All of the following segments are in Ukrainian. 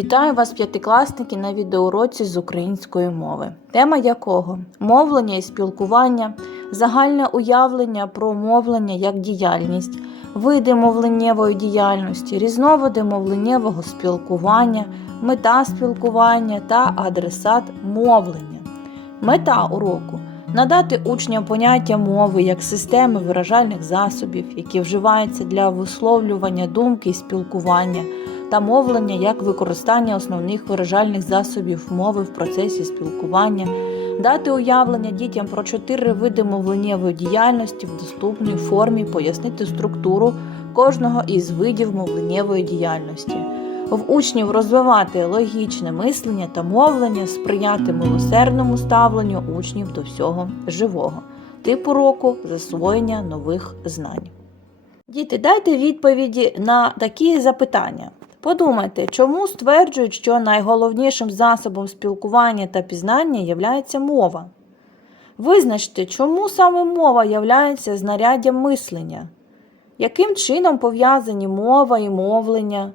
Вітаю вас, п'ятикласники, на відеоуроці з української мови, тема якого мовлення і спілкування, загальне уявлення про мовлення як діяльність, види мовленнєвої діяльності, різновиди мовленнєвого спілкування, мета спілкування та адресат мовлення. Мета уроку надати учням поняття мови як системи виражальних засобів, які вживаються для висловлювання думки і спілкування та мовлення як використання основних виражальних засобів мови в процесі спілкування, дати уявлення дітям про чотири види мовленнєвої діяльності в доступній формі, пояснити структуру кожного із видів мовленнєвої діяльності. В учнів розвивати логічне мислення та мовлення, сприяти милосердному ставленню учнів до всього живого, тип уроку засвоєння нових знань. Діти, дайте відповіді на такі запитання. Подумайте, чому стверджують, що найголовнішим засобом спілкування та пізнання є мова? Визначте, чому саме мова є знаряддям мислення? Яким чином пов'язані мова і мовлення?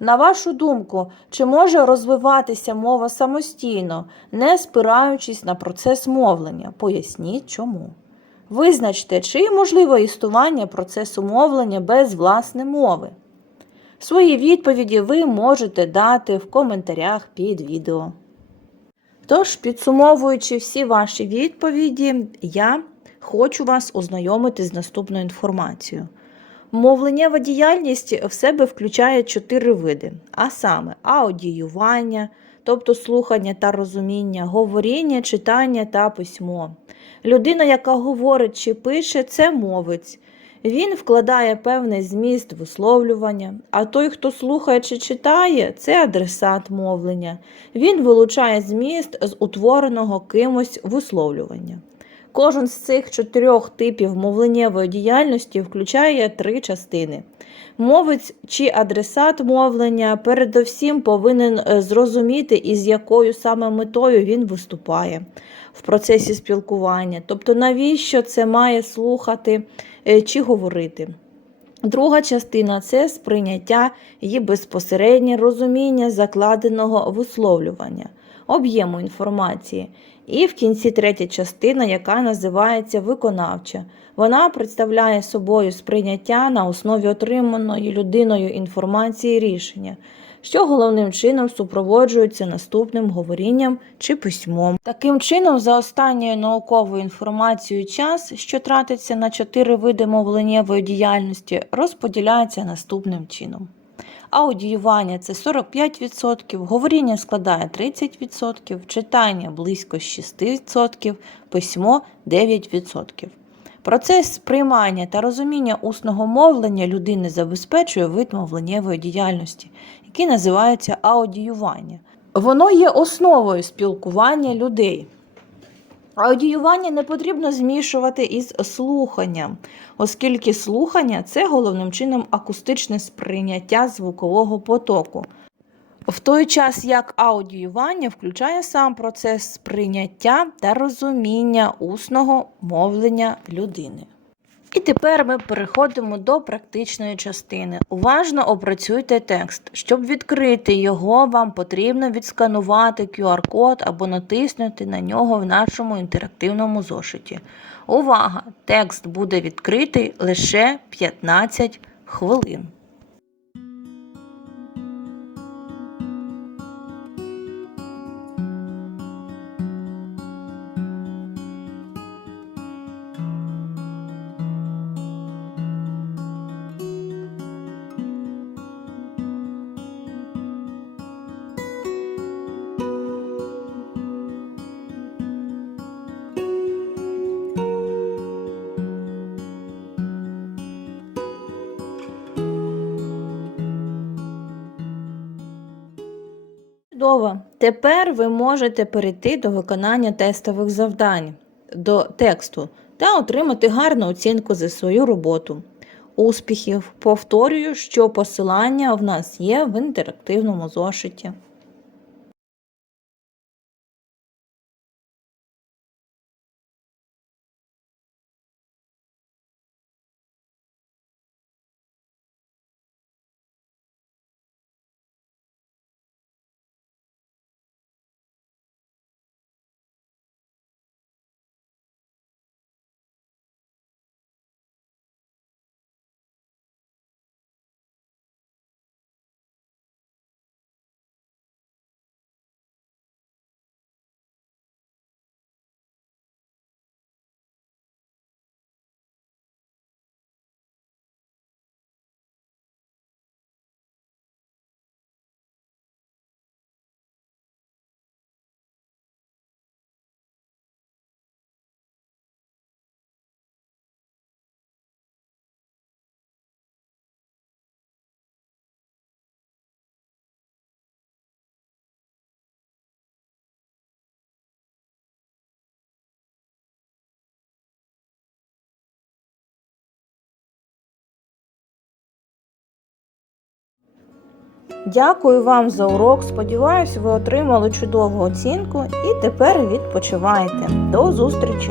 На вашу думку, чи може розвиватися мова самостійно, не спираючись на процес мовлення? Поясніть чому. Визначте, чи можливе існування процесу мовлення без власне мови. Свої відповіді ви можете дати в коментарях під відео. Тож, підсумовуючи всі ваші відповіді, я хочу вас ознайомити з наступною інформацією. Мовленнєва діяльність в себе включає чотири види, а саме аудіювання, тобто слухання та розуміння, говоріння, читання та письмо. Людина, яка говорить чи пише, це мовець. Він вкладає певний зміст висловлювання, а той, хто слухає чи читає, це адресат мовлення. Він вилучає зміст з утвореного кимось висловлювання. Кожен з цих чотирьох типів мовленнєвої діяльності включає три частини. Мовець чи адресат мовлення передовсім повинен е, зрозуміти, із якою саме метою він виступає в процесі спілкування, тобто навіщо це має слухати чи говорити. Друга частина це сприйняття і безпосереднє розуміння закладеного висловлювання, об'єму інформації. І в кінці третя частина, яка називається виконавча. Вона представляє собою сприйняття на основі отриманої людиною інформації рішення, що головним чином супроводжується наступним говорінням чи письмом. Таким чином, за останньою науковою інформацією, час, що тратиться на чотири види мовленнєвої діяльності, розподіляється наступним чином. Аудіювання це 45%, говоріння складає 30%, читання близько 6%, письмо 9%. Процес сприймання та розуміння усного мовлення людини забезпечує вид мовленнєвої діяльності, який називається аудіювання. Воно є основою спілкування людей. Аудіювання не потрібно змішувати із слуханням, оскільки слухання це головним чином акустичне сприйняття звукового потоку. В той час як аудіювання включає сам процес сприйняття та розуміння усного мовлення людини. І тепер ми переходимо до практичної частини. Уважно опрацюйте текст. Щоб відкрити його, вам потрібно відсканувати QR-код або натиснути на нього в нашому інтерактивному зошиті. Увага! Текст буде відкритий лише 15 хвилин. Чудово. Тепер ви можете перейти до виконання тестових завдань до тексту та отримати гарну оцінку за свою роботу. Успіхів! Повторюю, що посилання в нас є в інтерактивному зошиті. Дякую вам за урок. Сподіваюсь, ви отримали чудову оцінку і тепер відпочиваєте. До зустрічі!